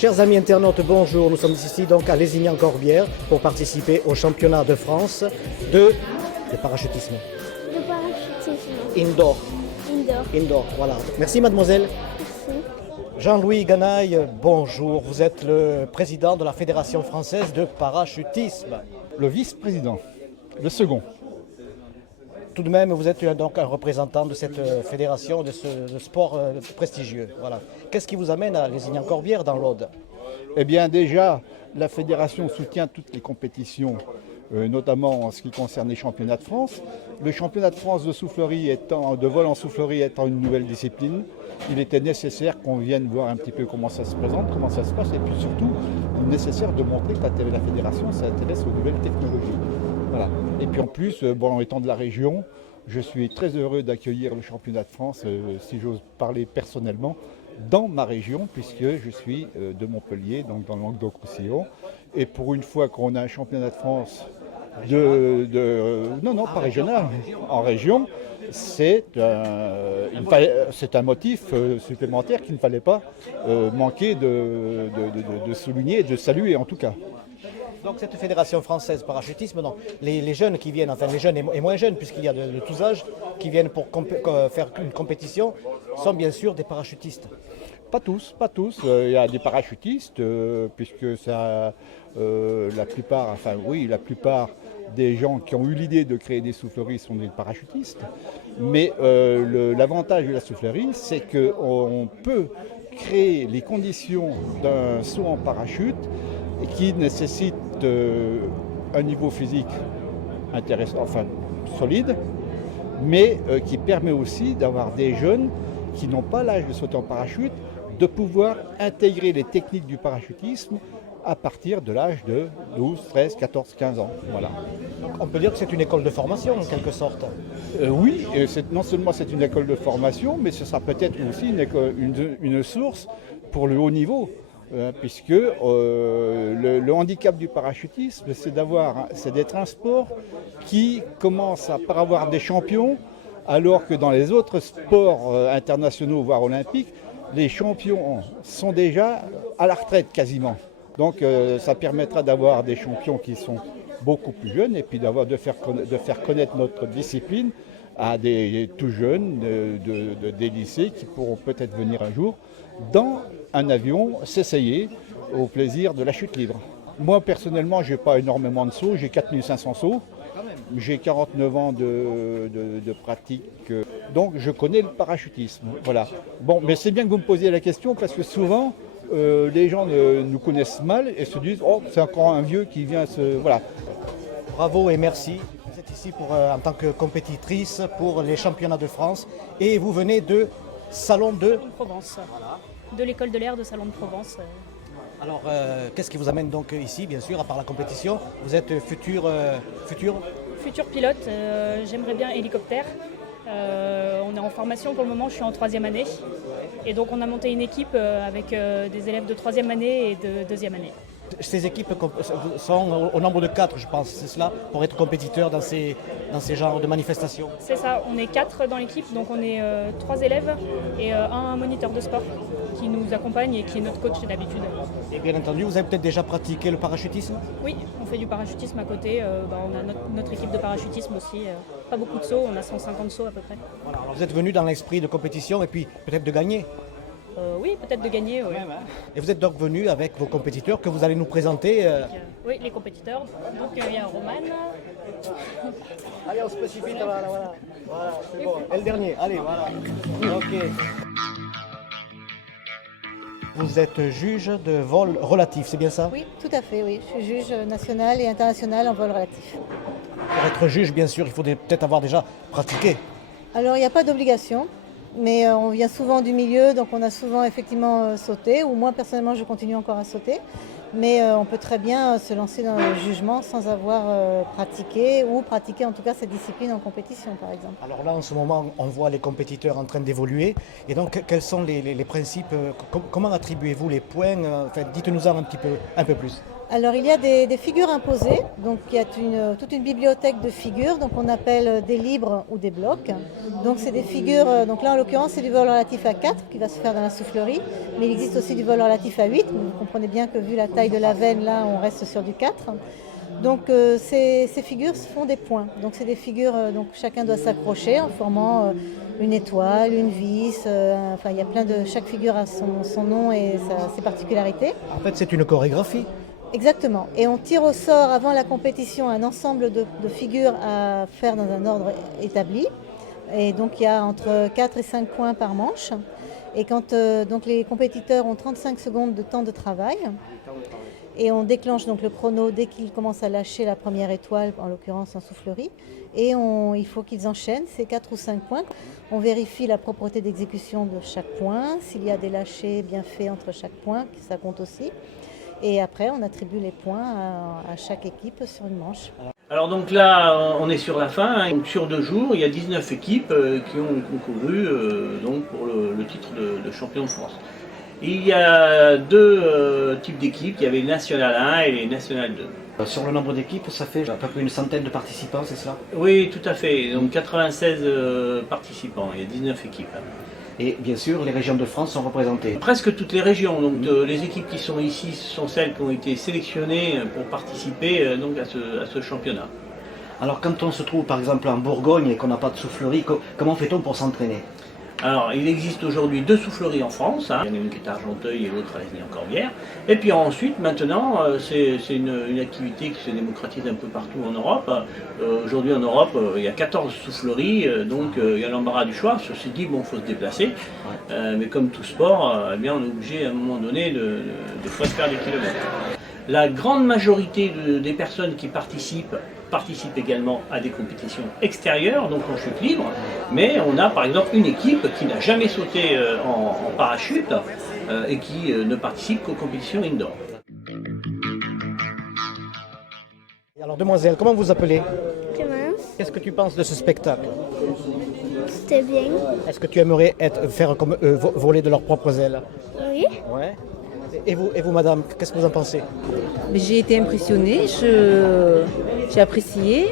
Chers amis internautes, bonjour. Nous sommes ici donc à Lézignan-Corbière pour participer au championnat de France de parachutisme. De parachutisme. Indoor. Indoor. Indoor, voilà. Merci mademoiselle. Merci. Jean-Louis Ganaille, bonjour. Vous êtes le président de la Fédération française de parachutisme. Le vice-président, le second. Tout de même, vous êtes donc un représentant de cette fédération, de ce sport prestigieux. Voilà. Qu'est-ce qui vous amène à Lézignan-Corbière dans l'Aude? Eh bien déjà, la fédération soutient toutes les compétitions, notamment en ce qui concerne les championnats de France. Le championnat de France de vol en soufflerie étant une nouvelle discipline, il était nécessaire qu'on vienne voir un petit peu comment ça se présente, comment ça se passe, et puis surtout nécessaire de montrer que la fédération s'intéresse aux nouvelles technologies. Voilà. Et puis en plus, étant de la région, je suis très heureux d'accueillir le championnat de France, si j'ose parler personnellement, dans ma région, puisque je suis de Montpellier, donc dans le Languedoc-Roussillon. Et pour une fois qu'on a un championnat de France non, pas régional, en région, c'est un motif supplémentaire qu'il ne fallait pas manquer de souligner et de saluer en tout cas. Donc cette fédération française parachutisme, donc, les jeunes qui viennent, enfin les jeunes et moins jeunes, puisqu'il y a de tous âges, qui viennent pour faire une compétition, sont bien sûr des parachutistes. Pas tous. Il y a des parachutistes, puisque ça, la plupart des gens qui ont eu l'idée de créer des souffleries sont des parachutistes. Mais l'avantage de la soufflerie, c'est qu'on peut créer les conditions d'un saut en parachute qui nécessite un niveau physique intéressant, solide, mais qui permet aussi d'avoir des jeunes qui n'ont pas l'âge de sauter en parachute, de pouvoir intégrer les techniques du parachutisme à partir de l'âge de 12, 13, 14, 15 ans. Voilà. Donc on peut dire que c'est une école de formation en quelque sorte. Oui, non seulement c'est une école de formation, mais ce sera peut-être aussi une source pour le haut niveau. Puisque le handicap du parachutisme, c'est d'être un sport qui commence par avoir des champions, alors que dans les autres sports internationaux, voire olympiques, les champions sont déjà à la retraite quasiment. Donc ça permettra d'avoir des champions qui sont beaucoup plus jeunes et puis de faire connaître notre discipline à des tout jeunes des lycées qui pourront peut-être venir un jour dans un avion s'essayer au plaisir de la chute libre. Moi personnellement, je n'ai pas énormément de sauts, j'ai 4500 sauts, j'ai 49 ans de pratique, donc je connais le parachutisme. Voilà. Bon, mais c'est bien que vous me posiez la question parce que souvent les gens nous connaissent mal et se disent « Oh, c'est encore un vieux qui vient se... » Voilà. Bravo et merci. Vous êtes ici en tant que compétitrice pour les championnats de France et vous venez de Salon de Provence. Voilà. De l'école de l'air de Salon de Provence. Alors, qu'est-ce qui vous amène donc ici, bien sûr, à part la compétition? Vous êtes futur pilote, j'aimerais bien hélicoptère. On est en formation pour le moment, je suis en 3e année. Et donc on a monté une équipe avec des élèves de 3e année et de 2e année. Ces équipes sont au nombre de 4, je pense, c'est cela, pour être compétiteurs dans ces genres de manifestations. C'est ça, on est 4 dans l'équipe, donc on est 3 élèves et un moniteur de sport qui nous accompagne et qui est notre coach d'habitude. Et bien entendu, vous avez peut-être déjà pratiqué le parachutisme? Oui, on fait du parachutisme à côté, on a notre équipe de parachutisme aussi. Pas beaucoup de sauts, on a 150 sauts à peu près. Voilà, alors vous êtes venu dans l'esprit de compétition et puis peut-être de gagner? Oui, peut-être de gagner. Oui. Et vous êtes donc venu avec vos compétiteurs que vous allez nous présenter Oui, les compétiteurs. Donc il y a Roman. Allez, on se précipite, voilà, c'est bon. Et le dernier, allez, voilà. Ok. Vous êtes juge de vol relatif, c'est bien ça? Oui, tout à fait, oui. Je suis juge national et international en vol relatif. Pour être juge, bien sûr, il faut peut-être avoir déjà pratiqué. Alors, il n'y a pas d'obligation, mais on vient souvent du milieu, donc on a souvent effectivement sauté, ou moi personnellement je continue encore à sauter. mais on peut très bien se lancer dans le jugement sans avoir pratiqué ou pratiqué en tout cas cette discipline en compétition par exemple. Alors là, en ce moment, on voit les compétiteurs en train d'évoluer. Et donc, quels sont les principes comment attribuez-vous les points enfin, dites-nous-en un peu plus. Alors il y a des figures imposées, donc il y a toute une bibliothèque de figures, donc on appelle des libres ou des blocs. Donc c'est des figures, donc là en l'occurrence c'est du vol relatif à 4 qui va se faire dans la soufflerie, mais il existe aussi du vol relatif à 8, vous comprenez bien que vu la taille de la veine là on reste sur du 4. Donc ces figures font des points, donc c'est des figures, donc chacun doit s'accrocher en formant une étoile, une vis, enfin il y a plein de, chaque figure a son nom et ses particularités. En fait, c'est une chorégraphie. Exactement. Et on tire au sort avant la compétition un ensemble de figures à faire dans un ordre établi. Et donc il y a entre 4 et 5 points par manche. Et quand donc les compétiteurs ont 35 secondes de temps de travail, et on déclenche donc le chrono dès qu'ils commencent à lâcher la première étoile, en l'occurrence en soufflerie, et il faut qu'ils enchaînent ces 4 ou 5 points. On vérifie la propreté d'exécution de chaque point, s'il y a des lâchers bien faits entre chaque point, ça compte aussi. Et après, on attribue les points à chaque équipe sur une manche. Alors donc là, on est sur la fin. Hein. Donc sur 2 jours, il y a 19 équipes qui ont concouru donc pour le titre de champion de France. Il y a 2 types d'équipes. Il y avait les National 1 et les National 2. Sur le nombre d'équipes, ça fait à peu près une centaine de participants, c'est ça? Oui, tout à fait. Donc 96 participants. Il y a 19 équipes. Et bien sûr, les régions de France sont représentées. Presque toutes les régions. Donc les équipes qui sont ici sont celles qui ont été sélectionnées pour participer donc à ce championnat. Alors quand on se trouve par exemple en Bourgogne et qu'on n'a pas de soufflerie, comment fait-on pour s'entraîner? Alors, il existe aujourd'hui 2 souffleries en France. Hein. Il y en a une qui est à Argenteuil et l'autre à Lesnier-en-Corbière. Et puis ensuite, maintenant, c'est une activité qui se démocratise un peu partout en Europe. Aujourd'hui en Europe, il y a 14 souffleries, donc il y a l'embarras du choix. Ceci dit, bon, il faut se déplacer. Mais comme tout sport, eh bien, on est obligé à un moment donné de faire des kilomètres. La grande majorité des personnes qui participent également à des compétitions extérieures, donc en chute libre, mais on a par exemple une équipe qui n'a jamais sauté en parachute et qui ne participe qu'aux compétitions indoor. Alors demoiselle, comment vous appelez? Clémence, Qu'est-ce que tu penses de ce spectacle? c'était bien. Est-ce que tu aimerais faire comme eux, voler de leurs propres ailes? Oui. Ouais. Et vous madame, qu'est-ce que vous en pensez? Mais j'ai été impressionnée, j'ai apprécié,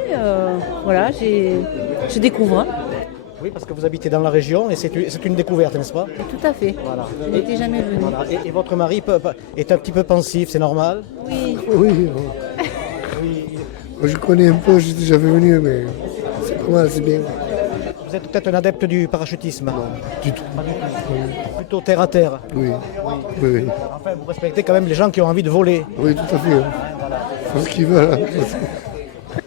voilà, je découvre. Oui, parce que vous habitez dans la région et c'est une découverte, n'est-ce pas? Tout à fait. Voilà. Je n'étais jamais venue. Voilà. Et votre mari est un petit peu pensif, c'est normal? Oui. Oui, bon. Oui. Moi, je connais un peu, j'étais déjà venu, mais c'est pas mal, c'est bien. Vous êtes peut-être un adepte du parachutisme? Non, du tout. Pas du tout. Plutôt terre à terre. Oui, oui, oui. Enfin, vous respectez quand même les gens qui ont envie de voler. Oui, tout à fait. Hein. Faut ce qu'ils veulent.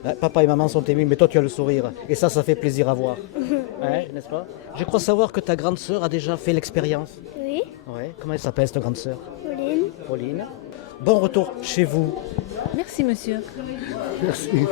Hein. Papa et maman sont émus, mais toi tu as le sourire. Et ça fait plaisir à voir. Ouais, n'est-ce pas? Je crois savoir que ta grande sœur a déjà fait l'expérience. Oui. Ouais. Comment elle s'appelle cette grande sœur? Pauline. Pauline. Bon retour chez vous. Merci monsieur. Merci.